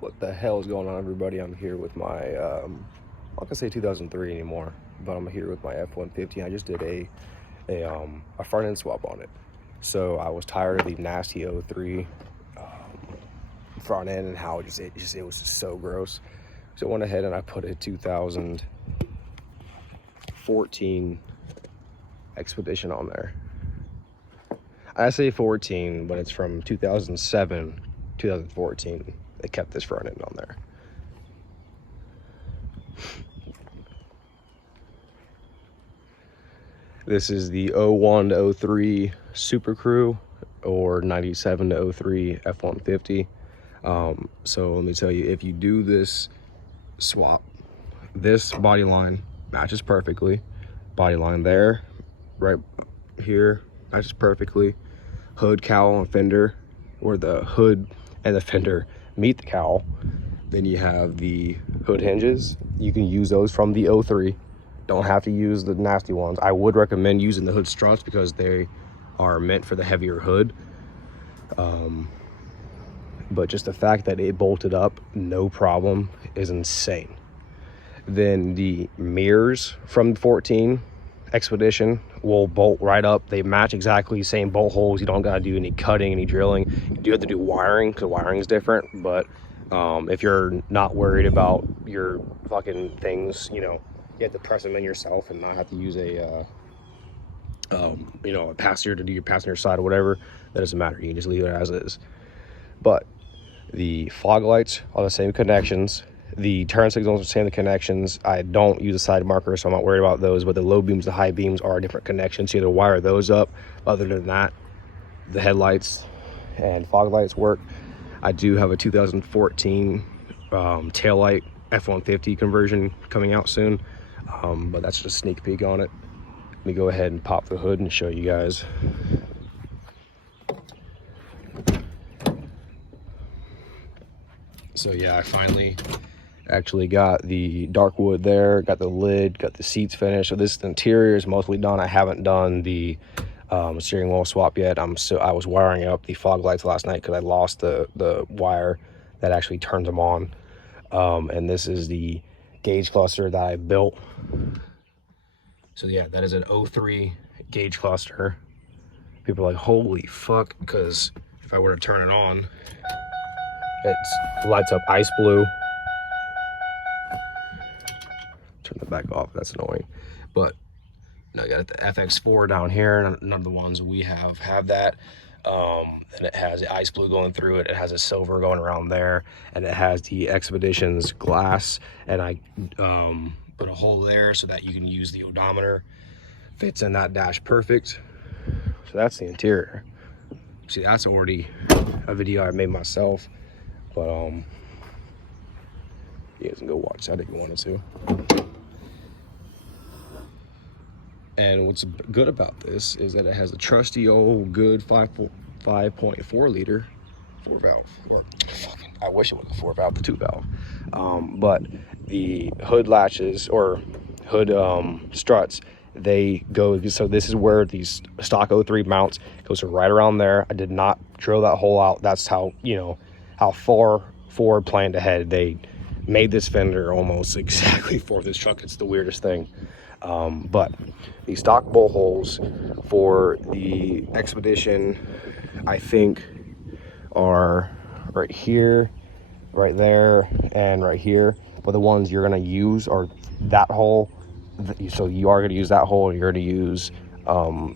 What the hell is going on, everybody? I'm here with my, I'm not gonna say 2003 anymore, but I'm here with my F150. I just did a front end swap on it. So I was tired of the nasty '03 front end and how it was just so gross. So I went ahead and I put a 2014 Expedition on there. I say 14, but it's from 2007, 2014. They kept this front end on there. This is the 01 to 03 Super Crew or 97 to 03 F150. So let me tell you, if you do this swap, this body line matches perfectly. Body line there, right here, matches perfectly. Hood, cowl, and fender, where the hood and the fender meet the cowl. Then you have the hood hinges. You can use those from the 03. Don't have to use the nasty ones. I would recommend using the hood struts because they are meant for the heavier hood. But just the fact that it bolted up no problem is insane. Then the mirrors from the 14 Expedition will bolt right up. They match exactly the same bolt holes. You don't gotta do any cutting, any drilling. You do have to do wiring because wiring is different, but if you're not worried about your fucking things, you know, you have to press them in yourself and not have to use a you know, a passenger to do your passenger side or whatever. That doesn't matter. You can just leave it as is. But the fog lights are the same connections. The turn signals are the same connections. I don't use a side marker, so I'm not worried about those. But the low beams, the high beams are different connections. You have to wire those up. Other than that, the headlights and fog lights work. I do have a 2014 taillight F150 conversion coming out soon, but that's just a sneak peek on it. Let me go ahead and pop the hood and show you guys. So yeah, I finally actually got the dark wood there, got the lid, got the seats finished. So this interior is mostly done. I haven't done the steering wheel swap yet. I was wiring up the fog lights last night because I lost the wire that actually turns them on. And this is the gauge cluster that I built. So yeah, that is an 03 gauge cluster. People are like, holy fuck, because if I were to turn it on, it lights up ice blue. Turn the back off, that's annoying. But now I got the FX4 down here. None of the ones we have that. And it has the ice blue going through it. It has a silver going around there, and it has the Expedition's glass. And I put a hole there so that you can use the odometer. Fits in that dash perfect. So that's the interior. See, that's already a video I made myself, but you guys can go watch that if you wanted to. And what's good about this is that it has a trusty old good 5.4 liter 4-valve, or fucking, I wish it was a 4-valve, the 2-valve. But the hood latches or hood struts, they go, so this is where these stock 03 mounts goes right around there. I did not drill that hole out. That's how, you know, how far forward planned ahead. They made this fender almost exactly for this truck. It's the weirdest thing. But the stock bolt holes for the Expedition, I think, are right here, right there, and right here. But the ones you're going to use are that hole. So you are going to use that hole, and you're going to use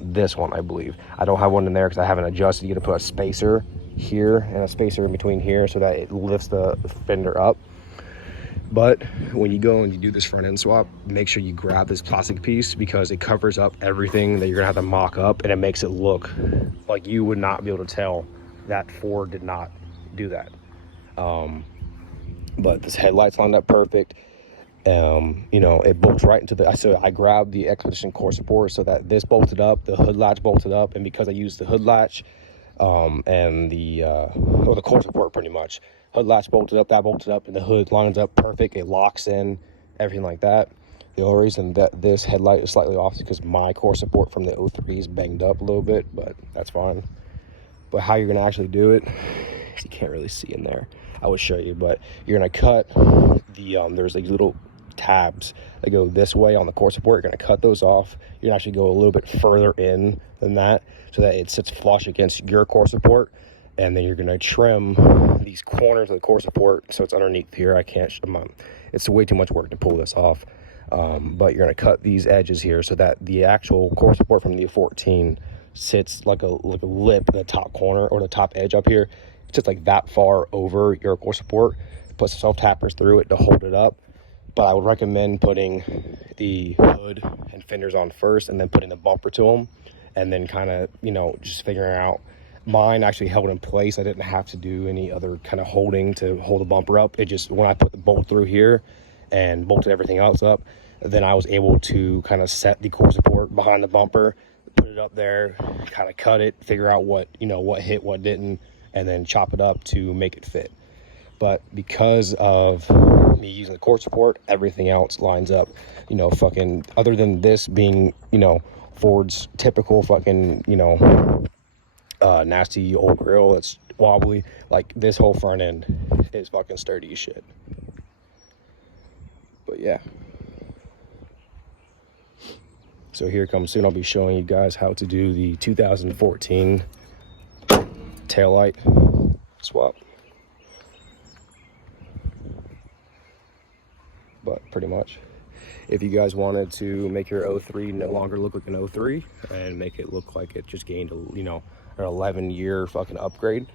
this one, I believe. I don't have one in there because I haven't adjusted. You're going to put a spacer here and a spacer in between here so that it lifts the fender up. But when you go and you do this front end swap, make sure you grab this plastic piece because it covers up everything that you're gonna have to mock up, and it makes it look like you would not be able to tell that Ford did not do that. But this headlight's lined up perfect. You know, it bolts right into the, so I grabbed the Expedition core support so that this bolted up, the hood latch bolted up, and because I used the hood latch and the or the core support pretty much, hood latch bolted up, that bolted up, and the hood lines up perfect. It locks in, everything like that. The only reason that this headlight is slightly off is because my core support from the 03 is banged up a little bit, but that's fine. But how you're gonna actually do it you can't really see in there. I will show you, but you're gonna cut the there's like little tabs that go this way on the core support. You're gonna cut those off. You're gonna actually go a little bit further in than that so that it sits flush against your core support. And then you're gonna trim these corners of the core support so it's underneath here. I can't, it's way too much work to pull this off. But you're gonna cut these edges here so that the actual core support from the 14 sits like a lip in the top corner, or the top edge up here. It's just like that far over your core support. Put some self-tappers through it to hold it up. But I would recommend putting the hood and fenders on first, and then putting the bumper to them, and then kind of, you know, just figuring out. Mine actually held in place. I didn't have to do any other kind of holding to hold the bumper up. It just, when I put the bolt through here and bolted everything else up, then I was able to kind of set the core support behind the bumper, put it up there, kind of cut it, figure out what, you know, what hit, what didn't, and then chop it up to make it fit. But because of me using the core support, everything else lines up. You know, fucking, other than this being, you know, Ford's typical fucking, you know, nasty old grill that's wobbly, like this whole front end is fucking sturdy as shit. But yeah, so here comes soon. I'll be showing you guys how to do the 2014 taillight swap. But pretty much, if you guys wanted to make your 03 no longer look like an 03 and make it look like it just gained a, you know, an 11-year fucking upgrade,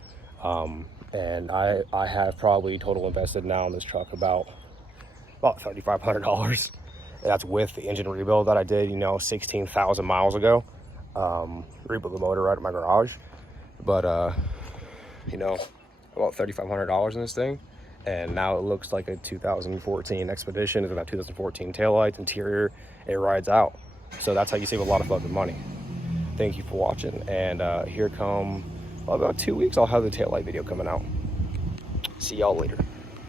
and I have probably total invested now in this truck about $3,500. That's with the engine rebuild that I did, you know, 16,000 miles ago. Rebuilt the motor right at my garage, but you know, about $3,500 in this thing. And now it looks like a 2014 Expedition. It's got 2014 taillights, interior, it rides out. So that's how you save a lot of fucking money. Thank you for watching. And here come, well, about 2 weeks, I'll have the taillight video coming out. See y'all later.